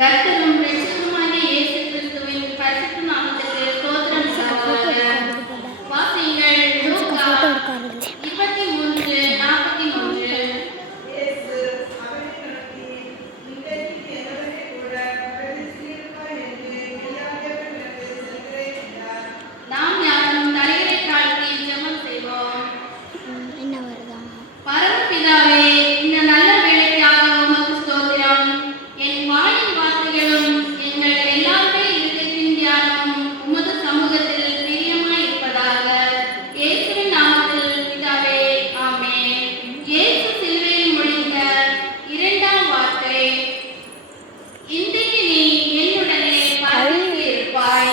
கர்த்தரும் இரட்சகருமாகிய இயேசு கிறிஸ்துவின் பரிசுத்த நாமத்திற்கு ஸ்தோத்திரம் உண்டாவதாக. வாசியுங்கள் லூக்கா 23:43. நாம் யாரும் தலைகளை தாழ்த்தி ஜெபம் செய்வோம். பரமபிதாவே, இந்த நல்ல வேளைக்காக உமக்கு ஸ்தோத்திரம். என் வாயின் வார்த்தைகளும் எங்கள் எல்லாருடைய இருதயத்தின் தியானமும் உமது சமூகத்தில் பிரியமாய் இருப்பதாக. இயேசுவின் நாமத்தில் பிதாவே, ஆமென். இயேசு சிலுவையில் மொழிந்த இரண்டாம் வார்த்தை, இன்றைக்கு நீ என்னுடனே பரலோகத்தில் இருப்பாய்.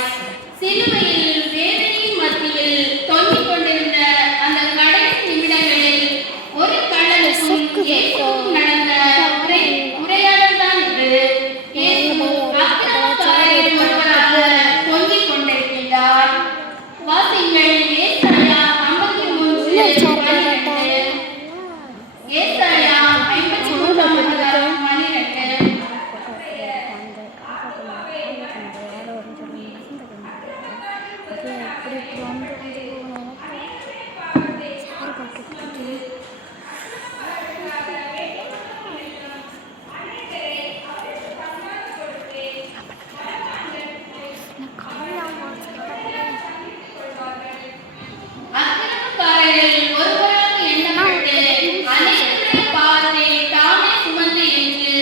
சிலுவையில் வேதனையின் மத்தியில் தொங்கிக் கொண்டிருந்த அந்த கடைசி நிமிடங்களில் ஒரு கள்ளனுக்கும் இயேசுவுக்கும் நடந்த உரையாடல் தான் இது. இயேசு அக்கிரமக்காரரில் ஒருவராக தொங்கிக் கொண்டிருக்கின்றார். வாசியுங்கள் ஏசாயா 53:12. ஏசாயா 53:12. அக்கிரமக்காரரில் ஒருவராக எண்ணப்பட்டு அநேகருடைய பாவத்தை தாமே சுமந்து என்று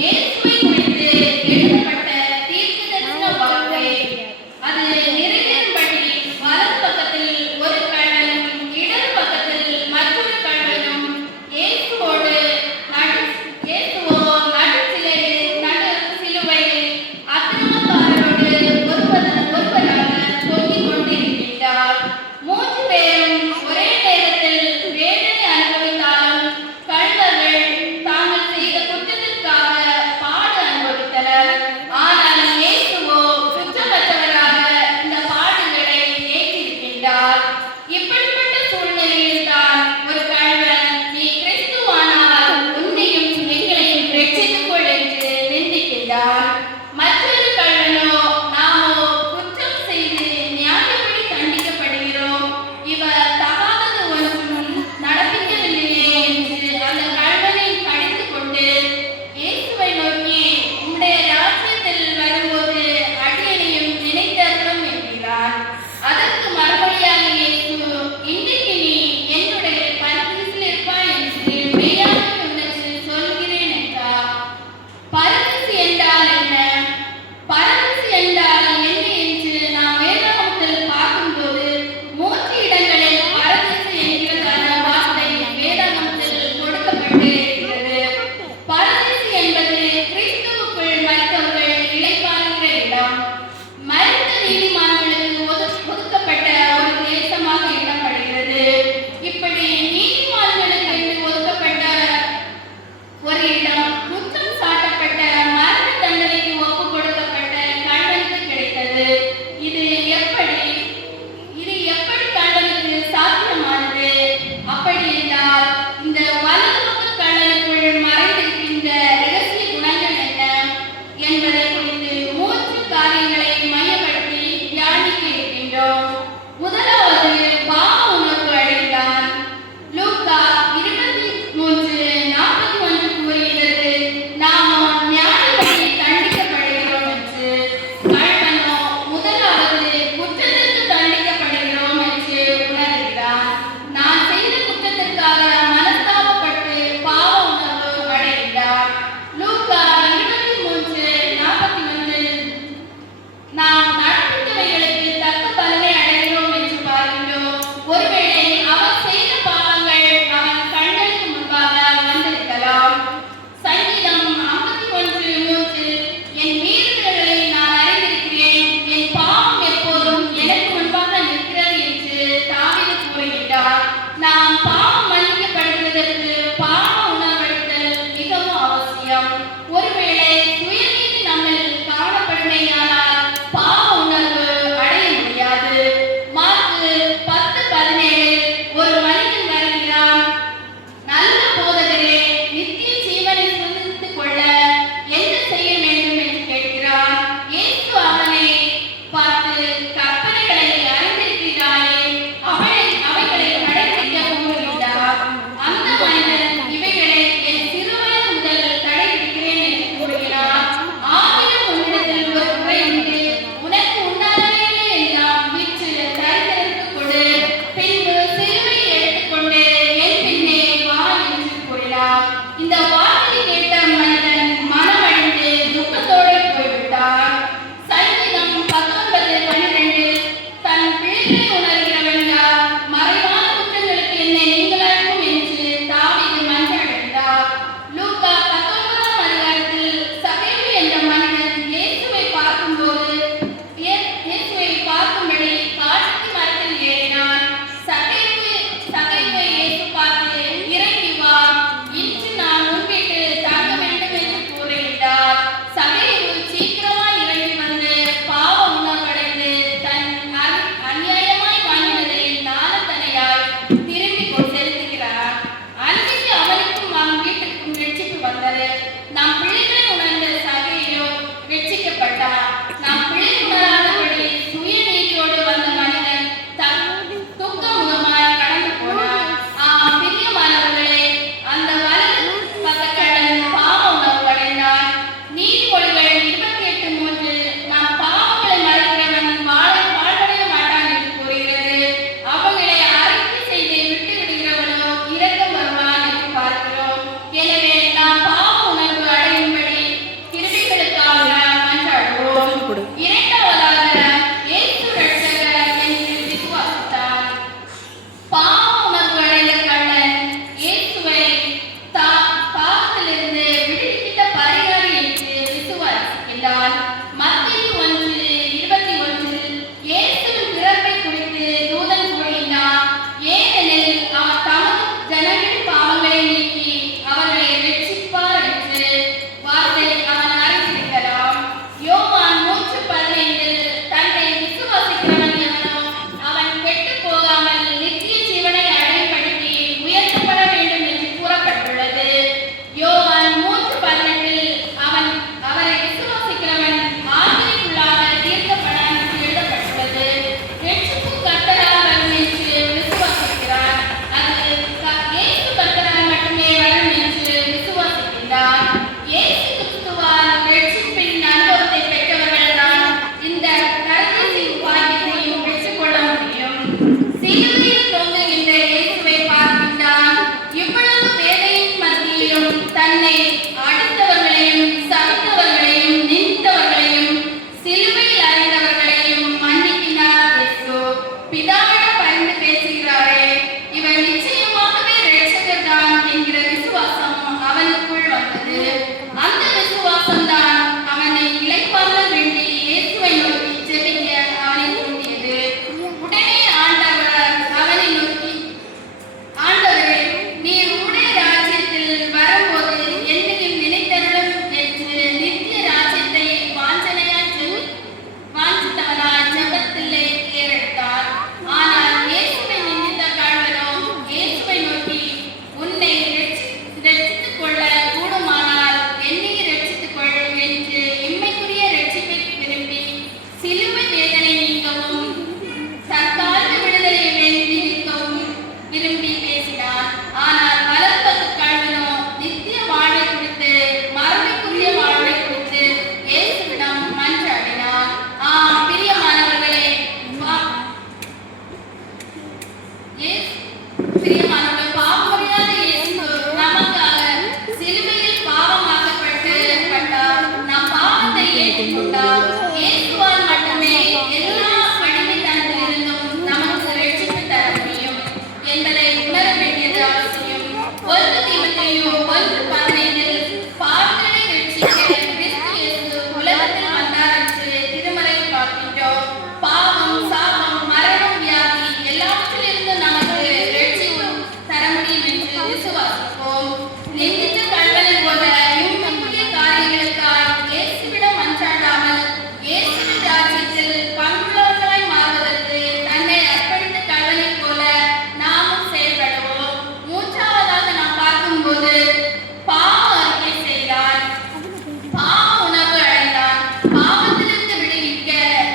இயேசுவை குறித்து எழுதப்பட்ட தீர்க்கதரிசன வார்த்தை. அது நிறைவேறும்படி வலது பக்கத்தில் ஒரு கள்ளனும் இடது பக்கத்தில் மற்றொரு கள்ளனும் இயேசுவோ நடு சிலுவையில் அக்கிரமக்காரரோடு ஒருவராக தொங்கிக் கொண்டிருக்கின்றார். மூன்று பேரும் ஒரே நேரத்தில் வேதனை அனுபவித்தாலும் கள்வர்கள் தாங்கள் செய்த குற்றத்திற்காக பாடு அனுபவித்தனர். ஆனால் இயேசுவோ குற்றமற்றவராக இந்த பாடுகளை ஏற்றிருக்கின்றார். இப்படிப்பட்ட சூழ்நிலையில் தான் ஒரு கள்வன், நீ கிறிஸ்துவானால் உன்னையும் எங்களையும் ரட்சித்துக் கொள் என்று நிந்திக்கின்றார். மற்றொரு கள்ளனோ, நாமோ குற்றம் செய்து நியாயப்படி தண்டிக்கப்படுகிறோம், இவர் தகாதது ஒன்றும் நடப்பிக்கவில்லையே என்று அந்த கள்வனை கடிந்து கொண்டு இயேசுவை நோக்கி, உம்முடைய ராஜ்யத்தில் வரும்போது அடியேனையும் நினைத்தருளும் என்கிறார். அதற்கு மறுமொழியாக இயேசு, இன்றைக்கு நீ என்னுடைய பரதீசில் இருப்பாய் என்று மெய்யாகவே உனக்கு சொல்கிறேன் என்றார். பரதீசு என்றால் என்ன? பரதீசு என்றால் என்ன என்று நாம் வேதாகமத்தில் பார்க்கும்போது 3 இடங்களில் பரதீசு என்கிறதான வார்த்தை வேதாகமத்தில் கொடுக்கப்பட்டு இருக்கிறது. பரதீசு என்பது கிறிஸ்துவுக்குள் மரித்தவர்கள் இளைப்பாறுகிற இடம். மரித்த நீதிமான்களுக்கு ஒதுக்கப்பட்ட ஒரு தேசமாக எண்ணப்படுகிறது. இப்படி நீதிமான்களுக்கு என்று ஒதுக்கப்பட்ட ஒரு இடம் குற்றம் சாட்டப்பட்ட மரண தண்டனைக்கு ஒப்பு கொடுக்கப்பட்ட கள்ளனுக்கு கிடைத்தது. இது எப்படி கள்ளனுக்கு சாத்தியமானது? அப்படி என்றால் இந்த வலதுபக்க கள்ளனுக்குள் மறைந்திருக்கின்ற இரகசிய குணங்கள் என்ன என்பதை குறித்து 3 காரியங்களை மையப்படுத்தி தியானிக்க இருக்கின்றோம். முதலாவது, பாவ உணர்வு அடைந்தான். லூக்கா 23:41 கூறுகிறது, நாமோ நியாயப்படி தண்டிக்கப்படுகிறோம் என்று. கள்வனோ முதலாவது குற்றத்திற்கு தண்டிக்கப்படுகிறோம் என்று உணர்கிறான். நான் செய்த குற்றத்திற்காக மனஸ்தாபப்பட்டு பாவ உணர்வு அடைந்தார். லூக்கா 23:41 நாம் நடந்தவைகளுக்கு தக்க பலனை அடைகிறோம் என்று பார்க்கிறோம். ஒருவேளை அவன் செய்த பாவங்கள் அவன் கண்களுக்கு முன்பாக வந்திருக்கலாம். சங்கீதம் 51:3, என் மீறுதல்களை நான் அறிந்திருக்கிறேன், என் பாவம் எப்போதும் எனக்கு முன்பாக நிற்கிறது என்று தாவீது கூறுகின்றார். நாம் பாவம் மன்னிக்கப்படுவதற்கு பாவ உணர்வெடுத்தல் மிகவும் அவசியம். ஒருவேளை சுயநீதி நம்மில் காணப்படுமேயானால் பாவ உணர்வு அடைய முடியாது. மார்க்கு 10:17, ஒரு மனிதன் வருகிறான், நல்ல போதகரே, நித்திய ஜீவனை சுதந்திரித்துக் கொள்ள என்ன செய்ய வேண்டும் என்று இயேசு பிரியமானவர்களே, பாவமறியாத இயேசு நமக்காக சிலுவையில் பாவமாக்கப்பட்டார். நம் பாவத்தை ஏற்றுக்கொண்டார். இயேசுவால் மட்டுமே எல்லா அடிமைத்தனத்திலிருந்தும் நமக்கு ரட்சிப்பு தர முடியும் என்பதை உணர வேண்டியது அவசியம். 1 தீமோத்தேயு 1:15 பாவிகளை ரட்சிக்க கிறிஸ்து இயேசு உலகத்தில் வந்தார் என்று திருமறையில் பார்க்கின்றோம். பாவம், சாபம், மரணம், வியாதி எல்லாவற்றிலிருந்து நமக்கு ரட்சிப்பு தர முடியும் என்று விசுவாசிப்போம். நிந்தித்த கல்வனை போல இம்மிக்குரிய காரியங்களுக்காய் இயேசுவிடம் மன்றாடாமல் இயேசுவின் ராஜ்யத்தில் பங்குள்ளவர்களாய் மாறுவதற்கு தன்னை அர்ப்பணித்த கல்வனை போல நாமும் செயல்படுவோம். மூன்றாவதாக நாம் பார்க்கும்போது பாவ அறிக்கை செய்தார். பாவ உணர்வு அடைந்தார். பாவத்திலிருந்து விடுவிக்க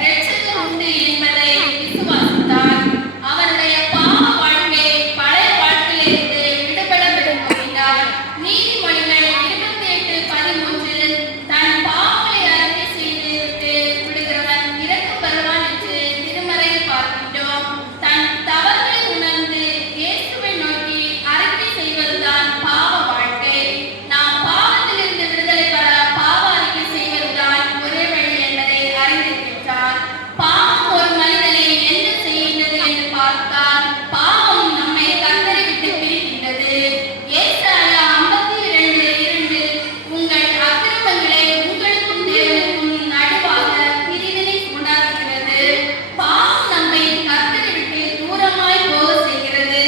இரட்சகர் உண்டு என்பதை விசுவாசித்தார். அவருடைய பாவ வாழ்க்கை பழைய வாழ்க்கையிலிருந்து விடுபட விரும்புகிறார். நீதிமொழிகள் 28:13 தன் பாவங்களை அறிக்கை செய்துவிட்டு விடுகிறவன் இறக்கப் பெறுவான் என்று திருமறையில் பார்க்கின்றோம். தன் தவறுகளை உணர்ந்து இயேசுவை நோக்கி அறிக்கை செய்வதுதான் பாவ வாழ்க்கை. நாம் பாவத்திலிருந்து விடுதலை பெற பாவ அறிக்கை செய்வதுதான் ஒரே வழி என்பதை அறிந்திருக்கின்றார். பாவம் ஒரு மனிதனை என்ன செய்கின்றது என்று பார்த்தால், பாவம் நம்மை கர்த்தரை விட்டு பிரிக்கின்றது. ஏசாயா 52:2 உங்கள் அக்கிரமங்களை உங்களுக்கும் தேவனுக்கும் நடுவாக பிரிவினை உண்டாக்குகிறது. பாவம் நம்மை கர்த்தரை விட்டு தூரமாய் போக செய்கிறது.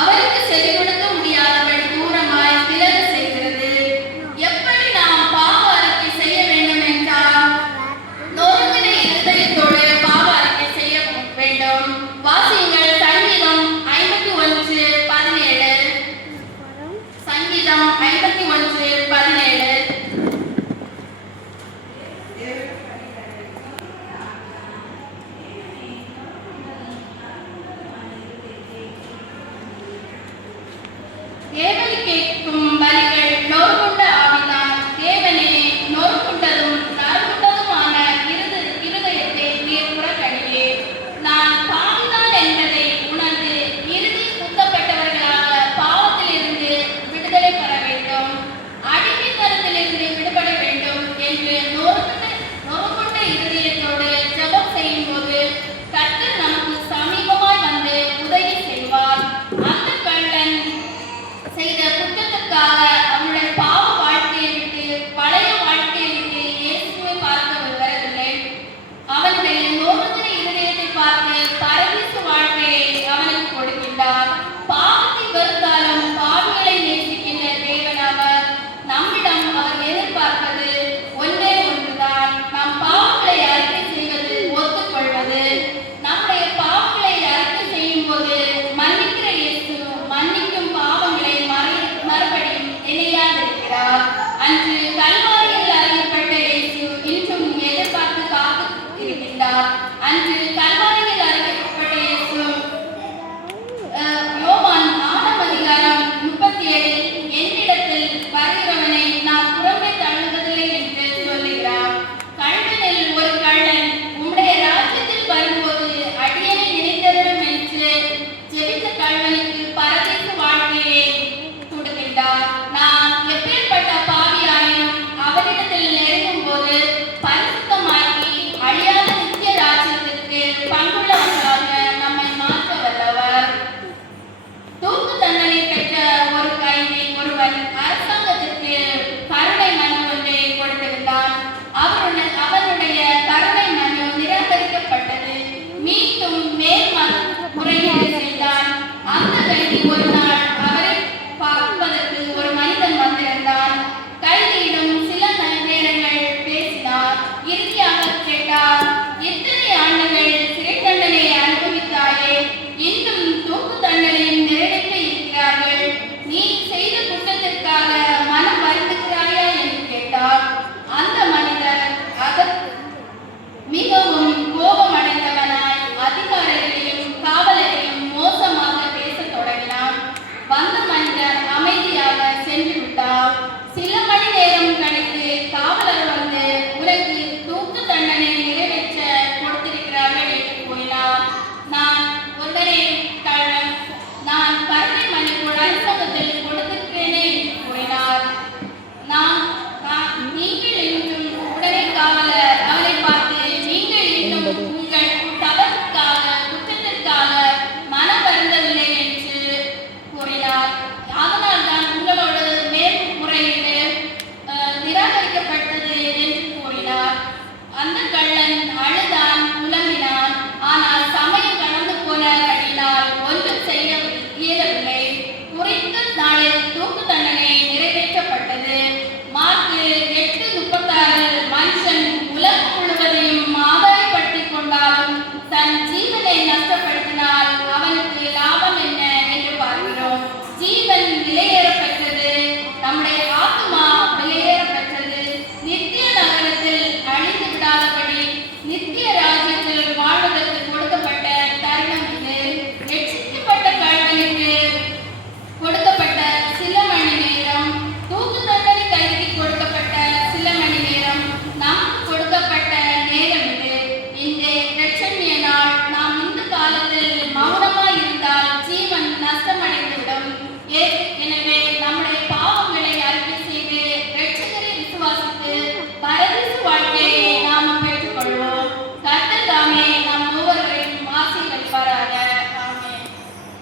அவருக்கு செவி கொடுக்க முடியாதபடி தூரமாய் விலக செய்கிறது. எப்படி நாம் பாவ அறிக்கை செய்ய வேண்டும் என்றால், நொறுங்கின இருதயத்தோடு பாவ அறிக்கை செய்ய வேண்டும். வாசியுங்கள் சங்கீதம் 51:17. சங்கீதம் 51:17. தேவனை கேட்கும் பலிகள் நொறுங்குண்ட ஆவிதான். தேவனே, நொறுங்குண்டதும் நறுங்குண்டதுமான இருதயத்தை நீர் புறக்கணியே. நான் பாவிதான் என்பதை உணர்ந்து இறுதி குத்தப்பட்டவர்களாக பாவத்திலிருந்து விடுதலை பெற வேண்டும். அடிமைத்தனத்திலிருந்து விடுபட வேண்டும் என்று நொறுங்குண்ட இருதயத்தோடு ஜெபம் செய்யும் போது கர்த்தர் நமக்கு சமீபமாய் வந்து உதவி செய்வார். அந்த கள்ளன் செய்த குற்றத்துக்காக அவனுடைய பாவ வாழ்க்கையை விட்டு பழைய வாழ்க்கையை விட்டு இயேசுவை பார்க்க வரவில்லை. அவனுடைய நோவுகிற இருதயத்தை பார்த்து பரதீச வாழ்க்கையை அவனுக்கு கொடுக்கின்றார். பாவத்தை வெறுத்தாலும் பாவிகளை நேசிக்கின்ற தேவன் அவர். நம்மிடம் அவர் எதிர்பார்ப்பது ஒன்றே ஒன்றுதான், நம் பாவங்களை அறிக்கை செய்வது, ஒத்துக்கொள்வது. நம்முடைய பாவங்களை அறிக்கை செய்யும் போது மன்னிக்கிற இயேசு மன்னிக்கும் பாவங்களை மறுபடியும் நினையாதிருக்கிறார். அன்று கல்வாரியில் அறியப்பட்ட இயேசு இன்றும் எதிர்பார்த்து காத்து இருக்கின்றார். அன்று கல்வாரியில் அறியப்பட்ட இயேசு யோவான் 6:37 என்னிடத்தில் வருகிறவனை நான் புறம்பே தள்ளுவதில்லை என்று சொல்லுகிறார். கள்ளனில் ஒரு கள்ளன் உம்முடைய ராஜ்யத்தில் வரும்போது அடியனை நினைத்தருளும் என்று ஜெபித்த கள்ளனுக்கு பரதேச வாழ்க்கையை கொடுக்கின்றார். நாம் எப்பேற்பட்ட பாவியாயினும் அவரிடத்தில் நெருங்கும் போது பரிசுத்தமாக்கி அழியாத நித்திய ராஜ்யத்திற்கு பங்குள்ளவர்களாக நம்மை மாற்ற வல்லவர். தூக்கு தண்டனை பெற்ற ஒரு கைதி ஒருவன் அரசாங்கத்திற்கு கருணை மனு ஒன்றை கொடுத்திருந்தான். அவனுடைய கருணை மனு நிராகரிக்கப்பட்டது. மீண்டும் மேல்முறையீடு செய்தான். அந்த கைதி ஒரு